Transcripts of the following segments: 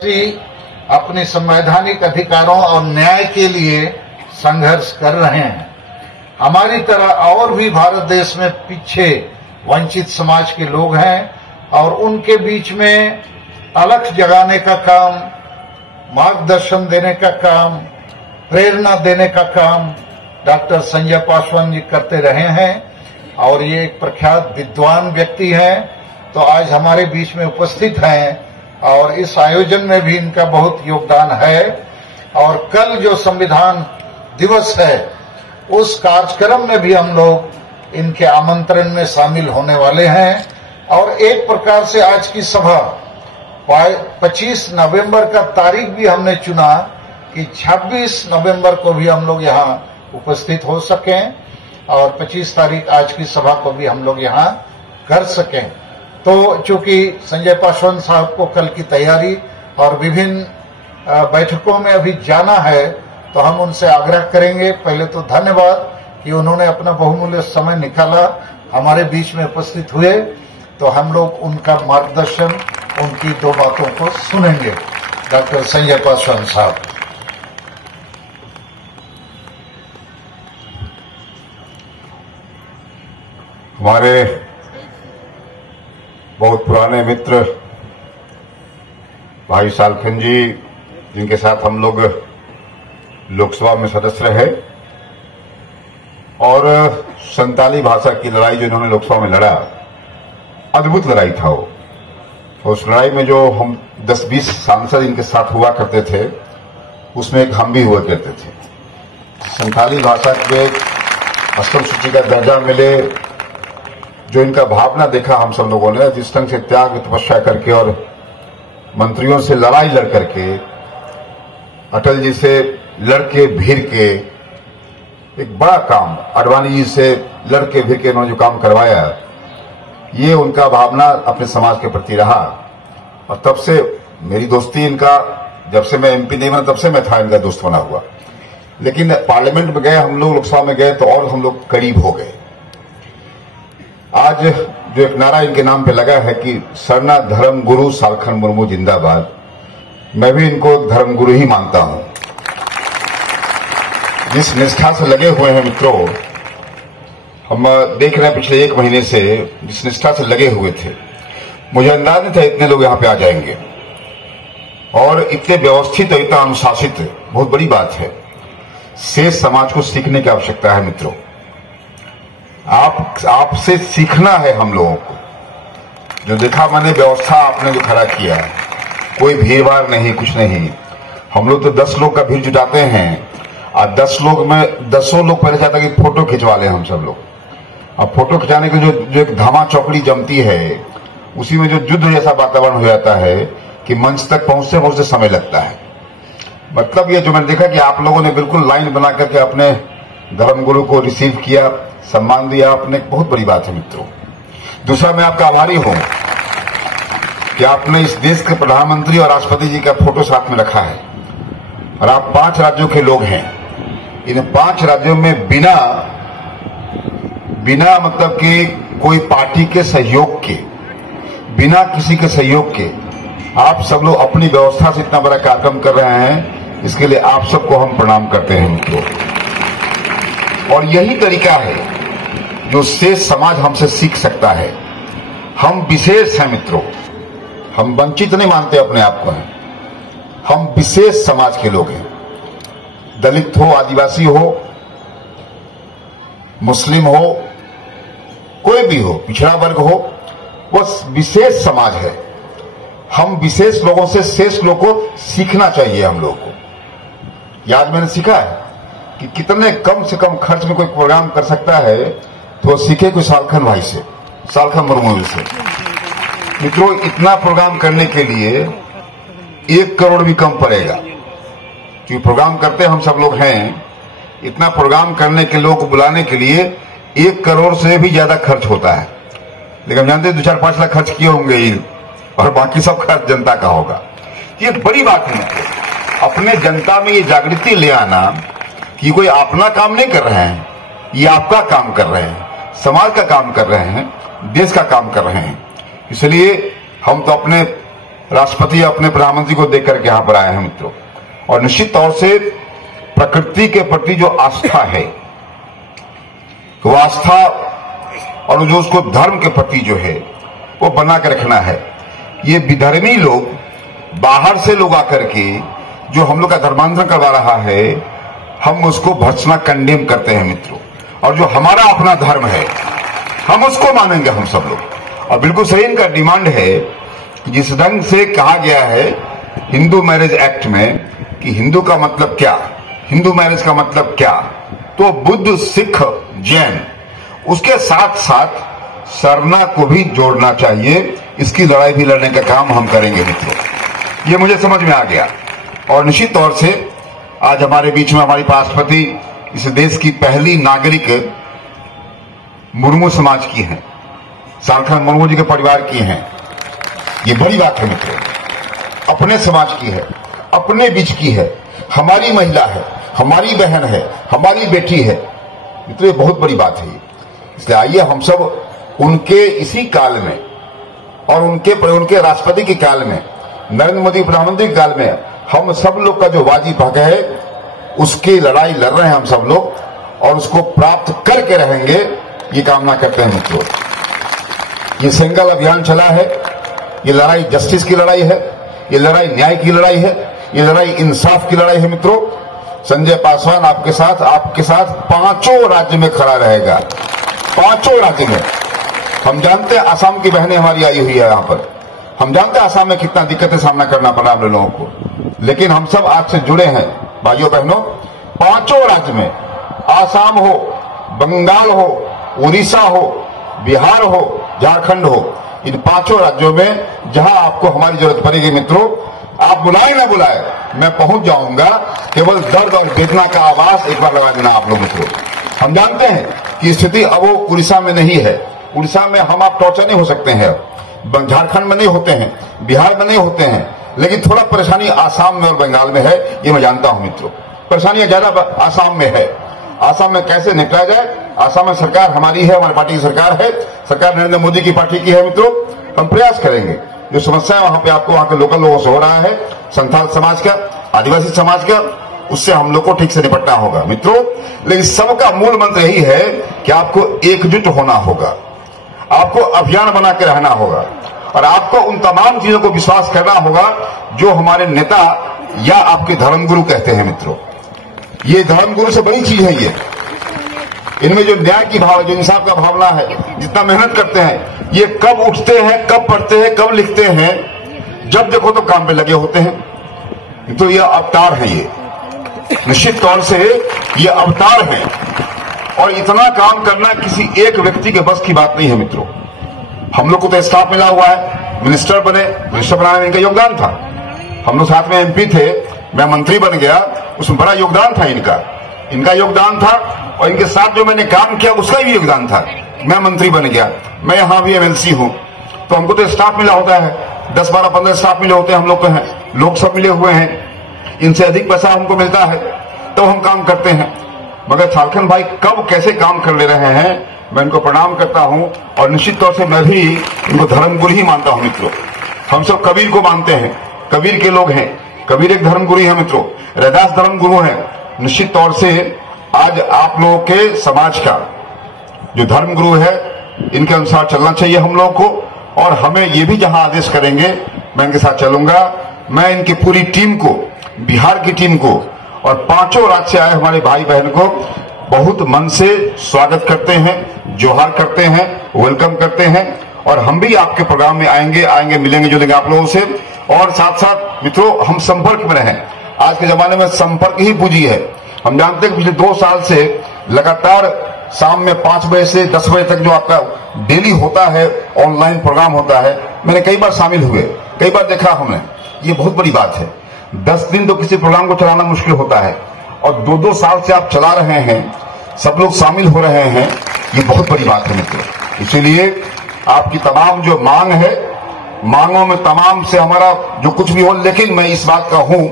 जी अपने संवैधानिक अधिकारों और न्याय के लिए संघर्ष कर रहे हैं। हमारी तरह और भी भारत देश में पीछे वंचित समाज के लोग हैं और उनके बीच में अलख जगाने का काम, मार्गदर्शन देने का काम, प्रेरणा देने का काम डॉक्टर संजय पासवान जी करते रहे हैं और ये एक प्रख्यात विद्वान व्यक्ति हैं, तो आज हमारे बीच में उपस्थित हैं और इस आयोजन में भी इनका बहुत योगदान है। और कल जो संविधान दिवस है उस कार्यक्रम में भी हम लोग इनके आमंत्रण में शामिल होने वाले हैं और एक प्रकार से आज की सभा 25 नवंबर का तारीख भी हमने चुना कि 26 नवंबर को भी हम लोग यहाँ उपस्थित हो सकें और 25 तारीख आज की सभा को भी हम लोग यहाँ कर सकें। तो चूंकि संजय पासवान साहब को कल की तैयारी और विभिन्न बैठकों में अभी जाना है तो हम उनसे आग्रह करेंगे, पहले तो धन्यवाद कि उन्होंने अपना बहुमूल्य समय निकाला, हमारे बीच में उपस्थित हुए, तो हम लोग उनका मार्गदर्शन, उनकी दो बातों को सुनेंगे। डॉक्टर संजय पासवान साहब। हमारे बहुत पुराने मित्र भाई सालखन जी, जिनके साथ हम लोग लोकसभा में सदस्य रहे और संताली भाषा की लड़ाई जो इन्होंने लोकसभा में लड़ा, अद्भुत लड़ाई था वो। उस लड़ाई में जो हम 10-20 सांसद इनके साथ हुआ करते थे, उसमें एक हम भी हुआ करते थे। संताली भाषा के असम सूची का दर्जा मिले, जो इनका भावना देखा हम सब लोगों ने, जिस ढंग से त्याग तपस्या करके और मंत्रियों से लड़ाई लड़ करके, अटल जी से लड़के भिड़ के एक बड़ा काम, आडवाणी जी से लड़के भिड़ के उन्होंने जो काम करवाया, ये उनका भावना अपने समाज के प्रति रहा। और तब से मेरी दोस्ती इनका, जब से मैं एमपी नहीं बना तब से मैं था इनका दोस्त बना हुआ। लेकिन पार्लियामेंट में गए हम लोग, लोकसभा में गए तो और हम लोग करीब हो गए। आज जो एक नारा इनके नाम पे लगा है कि सरना धर्म गुरु सालखन मुर्मू जिंदाबाद, मैं भी इनको धर्म गुरु ही मानता हूं। जिस निष्ठा से लगे हुए हैं मित्रों, हम देख रहे हैं पिछले 1 महीने से जिस निष्ठा से लगे हुए थे, मुझे अंदाज नहीं था इतने लोग यहां पे आ जाएंगे और इतने व्यवस्थित और इतना अनुशासित, बहुत बड़ी बात है। शेष समाज को सीखने की आवश्यकता है मित्रों। आपसे सीखना है हम लोगों को। जो देखा मैंने व्यवस्था आपने जो खड़ा किया, कोई भीड़ भाड़ नहीं, कुछ नहीं। हम लोग तो 10 लोग का भीड़ जुटाते हैं और 10 लोग में 10 लोग पहले चाहता कि फोटो खिंचवा लें हम सब लोग। अब फोटो खिंचाने के जो एक धामा चौकड़ी जमती है, उसी में जो युद्ध जैसा वातावरण हो जाता है कि मंच तक पहुंचते समय लगता है। मतलब ये जो मैंने देखा कि आप लोगों ने बिल्कुल लाइन बना करके अपने धर्मगुरु को रिसीव किया, सम्मान दिया आपने, बहुत बड़ी बात है मित्रों। दूसरा, मैं आपका आभारी हूं कि आपने इस देश के प्रधानमंत्री और राष्ट्रपति जी का फोटो साथ में रखा है और आप 5 राज्यों के लोग हैं। इन 5 राज्यों में बिना मतलब कि कोई पार्टी के सहयोग के, बिना किसी के सहयोग के आप सब लोग अपनी व्यवस्था से इतना बड़ा कार्यक्रम कर रहे हैं, इसके लिए आप सबको हम प्रणाम करते हैं मित्रों। और यही तरीका है जो शेष समाज हमसे सीख सकता है। हम विशेष हैं मित्रों, हम वंचित नहीं मानते अपने आप को हैं, हम विशेष समाज के लोग हैं। दलित हो, आदिवासी हो, मुस्लिम हो, कोई भी हो, पिछड़ा वर्ग हो, वह विशेष समाज है। हम विशेष लोगों से शेष लोगों को सीखना चाहिए हम लोगों को। याद मैंने सीखा है कि कितने कम से कम खर्च में कोई प्रोग्राम कर सकता है, तो सीखे कोई सालखन भाई से, सालखन मुर्मू से। मित्रों, इतना प्रोग्राम करने के लिए 1 करोड़ भी कम पड़ेगा, क्योंकि प्रोग्राम करते हम सब लोग हैं। इतना प्रोग्राम करने के लोगों को बुलाने के लिए 1 करोड़ से भी ज्यादा खर्च होता है। लेकिन जानते हैं 2-4-5 लाख खर्च किए होंगे ही और बाकी सब खर्च जनता का होगा। ये बड़ी बात है अपने जनता में ये जागृति ले आना कि कोई अपना काम नहीं कर रहे हैं, ये आपका काम कर रहे हैं, समाज का काम कर रहे हैं, देश का काम कर रहे हैं। इसलिए हम तो अपने राष्ट्रपति अपने प्रधानमंत्री को देख करके यहां पर आए हैं मित्रों। और निश्चित तौर से प्रकृति के प्रति जो आस्था है, वो आस्था और जो उसको धर्म के प्रति जो है वो बना के रखना है। ये विधर्मी लोग, बाहर से लोग आकर के जो हम लोग का धर्मांतरण करवा रहा है, हम उसको भर्त्सना कंडेम करते हैं मित्रों। और जो हमारा अपना धर्म है, हम उसको मानेंगे हम सब लोग। और बिल्कुल सही इनका डिमांड है कि जिस ढंग से कहा गया है हिंदू मैरिज एक्ट में कि हिंदू का मतलब क्या, हिंदू मैरिज का मतलब क्या, तो बुद्ध, सिख, जैन, उसके साथ साथ सरना को भी जोड़ना चाहिए। इसकी लड़ाई भी लड़ने का काम हम करेंगे मित्रों। ये मुझे समझ में आ गया। और निश्चित तौर से आज हमारे बीच में हमारी राष्ट्रपति इस देश की पहली नागरिक मुर्मू समाज की हैं, सालखन मुर्मू जी के परिवार की हैं। ये बड़ी बात है मित्रों, अपने समाज की है, अपने बीच की है, हमारी महिला है, हमारी बहन है, हमारी बेटी है मित्रों। ये बहुत बड़ी बात है। इसलिए आइए हम सब उनके इसी काल में और उनके राष्ट्रपति के काल में, नरेंद्र मोदी प्रधानमंत्री के काल में, हम सब लोग का जो वाजिब हक है उसकी लड़ाई लड़ रहे हैं हम सब लोग, और उसको प्राप्त करके रहेंगे, ये कामना करते हैं मित्रों। ये सिंगल अभियान चला है, ये लड़ाई जस्टिस की लड़ाई है, ये लड़ाई न्याय की लड़ाई है, ये लड़ाई इंसाफ की लड़ाई है मित्रों। संजय पासवान आपके साथ 5 राज्य में खड़ा रहेगा, 5 राज्य में। हम जानते हैं आसाम की बहनें हमारी आई हुई है यहां पर, हम जानते हैं आसाम में कितना दिक्कतें सामना करना पड़ा हम लोगों को, लेकिन हम सब आज से जुड़े हैं भाइयों बहनों। 5 राज्य में, आसाम हो, बंगाल हो, उड़ीसा हो, बिहार हो, झारखंड हो, इन 5 राज्यों में जहां आपको हमारी जरूरत पड़ेगी मित्रों, आप बुलाए ना बुलाए, मैं पहुंच जाऊंगा। केवल दर्द और वेदना का आवाज एक बार लगा देना आप लोग मित्रों। हम जानते हैं कि स्थिति अब वो उड़ीसा में नहीं है। उड़ीसा में हम आप टॉर्चर नहीं हो सकते हैं, झारखंड में नहीं होते हैं, बिहार में नहीं होते हैं, लेकिन थोड़ा परेशानी आसाम में और बंगाल में है, ये मैं जानता हूं मित्रों। परेशानियां ज्यादा आसाम में है। आसाम में कैसे निपटा जाए, आसाम में सरकार हमारी है, हमारी पार्टी की सरकार है, सरकार नरेंद्र मोदी की पार्टी की है मित्रों। हम प्रयास करेंगे जो समस्या वहां पे आपको वहां के लोकल लोगों से हो रहा है, संथाल समाज का, आदिवासी समाज का, उससे हम लोग को ठीक से निपटना होगा मित्रों। लेकिन सबका मूल मंत्र यही है कि आपको एकजुट होना होगा, आपको अभियान बना के रहना होगा, और आपको उन तमाम चीजों को विश्वास करना होगा जो हमारे नेता या आपके धर्मगुरु कहते हैं मित्रों। ये धर्मगुरु से बड़ी चीज है। ये इनमें जो न्याय की भाव, जो इंसाफ का भावना है, जितना मेहनत करते हैं, ये कब उठते हैं, कब पढ़ते हैं, कब लिखते हैं, जब देखो तो काम पे लगे होते हैं। तो ये अवतार है, ये निश्चित तौर से ये अवतार है। और इतना काम करना किसी एक व्यक्ति के बस की बात नहीं है मित्रों। हम लोग को तो स्टाफ मिला हुआ है, मिनिस्टर बने, मिनिस्टर बनाने में इनका योगदान था। हम लोग साथ में एमपी थे, मैं मंत्री बन गया, उसमें बड़ा योगदान था इनका योगदान था। और इनके साथ जो मैंने काम किया उसका भी योगदान था। मैं मंत्री बन गया, मैं यहां भी एमएलसी हूं, तो हमको तो स्टाफ मिला होता है, 10, 12, 15 स्टाफ मिले होते हैं हम लोग को हैं, लोग सब मिले हुए हैं, इनसे अधिक पैसा हमको मिलता है, तो हम काम करते हैं। मगर झारखंड भाई कब कैसे काम कर ले रहे हैं, मैं इनको प्रणाम करता हूं। और निश्चित तौर से मैं भी इनको धर्मगुरु ही मानता हूं मित्रों। हम सब कबीर को मानते हैं, कबीर के लोग हैं, कबीर एक धर्मगुरु है मित्रों, रैदास धर्मगुरु है। निश्चित तौर से आज आप लोगों के समाज का जो धर्मगुरु है, इनके अनुसार चलना चाहिए हम लोगों को। और हमें ये भी जहां आदेश करेंगे मैं इनके साथ चलूंगा। मैं इनकी पूरी टीम को, बिहार की टीम को और 5 राज्य से आए हमारे भाई बहन को बहुत मन से स्वागत करते हैं, जोहार करते हैं, वेलकम करते हैं। और हम भी आपके प्रोग्राम में आएंगे, मिलेंगे जुलेंगे आप लोगों से। और साथ साथ मित्रों हम संपर्क में रहें। आज के जमाने में संपर्क ही पूंजी है। हम जानते हैं पिछले 2 साल से लगातार शाम में 5 बजे से 10 बजे तक जो आपका डेली होता है ऑनलाइन प्रोग्राम होता है, मैंने कई बार शामिल हुए, कई बार देखा हमने। ये बहुत बड़ी बात है। 10 दिन तो किसी प्रोग्राम को चलाना मुश्किल होता है, और 2-2 साल से आप चला रहे हैं, सब लोग शामिल हो रहे हैं, ये बहुत बड़ी बात है मित्रों। इसीलिए आपकी तमाम जो मांग है, मांगों में तमाम से हमारा जो कुछ भी हो, लेकिन मैं इस बात का हूं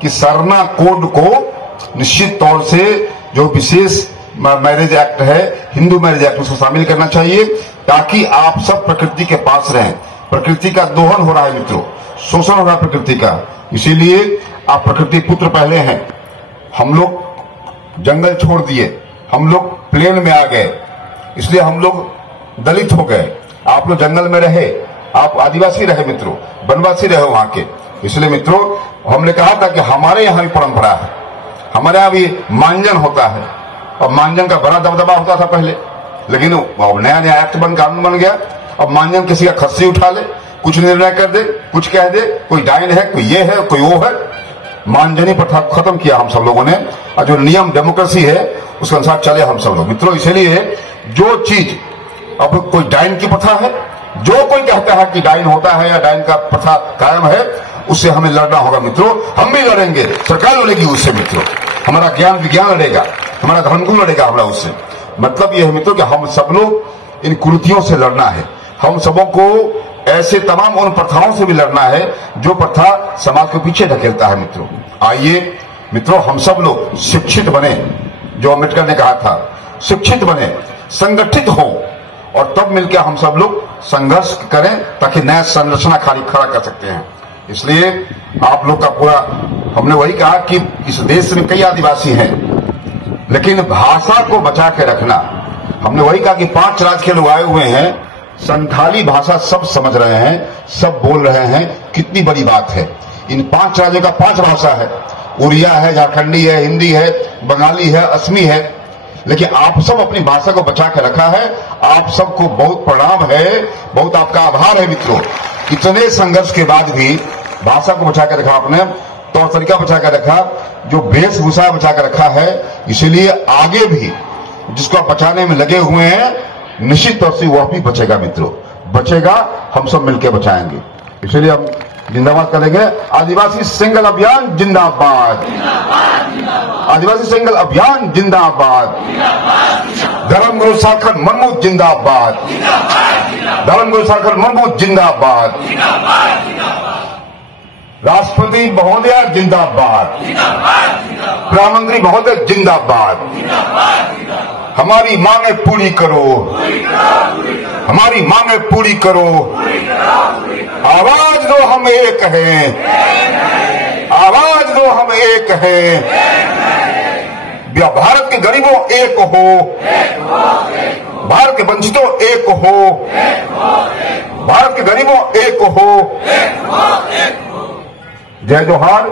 कि सरना कोड को निश्चित तौर से जो विशेष मैरिज एक्ट है, हिंदू मैरिज एक्ट, उसको शामिल करना चाहिए, ताकि आप सब प्रकृति के पास रहें। प्रकृति का दोहन हो रहा है मित्रों, शोषण हो रहा है प्रकृति का। इसीलिए आप प्रकृति पुत्र पहले हैं। हम लोग जंगल छोड़ दिए, हम लोग प्लेन में आ गए, इसलिए हम लोग दलित हो गए। आप लोग जंगल में रहे, आप आदिवासी रहे मित्रों, वनवासी रहे वहां के। इसलिए मित्रों हमने कहा था कि हमारे यहाँ भी परंपरा है, हमारे यहाँ भी मांजन होता है, और मांजन का बड़ा दबदबा होता था पहले, लेकिन नया नया एक्ट कानून बन गया। अब मांजन किसी का खस्सी उठा ले, कुछ निर्णय कर दे, कुछ कह दे, कोई डाइन है, कोई ये है, कोई वो है। मांजनी प्रथा खत्म किया हम सब लोगों ने, और जो नियम डेमोक्रेसी है उसके अनुसार चले हम सब लोग मित्रों। इसलिए जो चीज अब कोई डाइन की प्रथा है, जो कोई कहता है कि डाइन होता है या डाइन का प्रथा कायम है, उससे हमें लड़ना होगा मित्रों। हम भी लड़ेंगे, सरकार लड़ेगी उससे मित्रों, हमारा ज्ञान विज्ञान लड़ेगा, हमारा धर्मगुरु लड़ेगा हमारा उससे। मतलब यह है मित्रों कि हम सब लोग इन कुरीतियों से लड़ना है। हम सबों को ऐसे तमाम उन प्रथाओं से भी लड़ना है जो प्रथा समाज को पीछे धकेलता है मित्रों। आइए मित्रों हम सब लोग शिक्षित बने, जो अम्बेडकर ने कहा था, शिक्षित बने, संगठित हो, और तब मिलकर हम सब लोग संघर्ष करें ताकि नया संरचना खड़ा कर सकते हैं। इसलिए आप लोग का पूरा हमने वही कहा कि इस देश में कई आदिवासी हैं, लेकिन भाषा को बचा के रखना। हमने वही कहा कि 5 राज्य के लोग आए हुए हैं, संथाली भाषा सब समझ रहे हैं, सब बोल रहे हैं, कितनी बड़ी बात है। इन 5 राज्यों का 5 भाषा है, उड़िया है, झारखंडी है, हिंदी है, बंगाली है, असमी है, लेकिन आप सब अपनी भाषा को बचा के रखा है। आप सबको बहुत प्रणाम है, बहुत आपका आभार है मित्रों। इतने संघर्ष के बाद भी भाषा को बचा के रखा आपने, तौर तरीका बचा के रखा, जो वेशभूषा बचा के रखा है। इसीलिए आगे भी जिसको आप बचाने में लगे हुए हैं, निश्चित तौर से वह भी बचेगा मित्रों, बचेगा, हम सब मिलकर बचाएंगे। इसलिए हम जिंदाबाद करेंगे। आदिवासी सिंगल अभियान जिंदाबाद, आदिवासी सिंगल अभियान जिंदाबाद, धर्मगुरु साखर मुर्मू जिंदाबाद, धर्मगुरु साखर मुर्मू जिंदाबाद, राष्ट्रपति महोदय जिंदाबाद, प्रधानमंत्री महोदय जिंदाबाद। हमारी मांगे पूरी करो, हमारी मांगे पूरी करो, आवाज दो हम एक हैं, आवाज दो हम एक हैं। भारत के गरीबों एक हो, भारत के वंचितों एक हो, भारत के गरीबों एक हो। जय जोहार।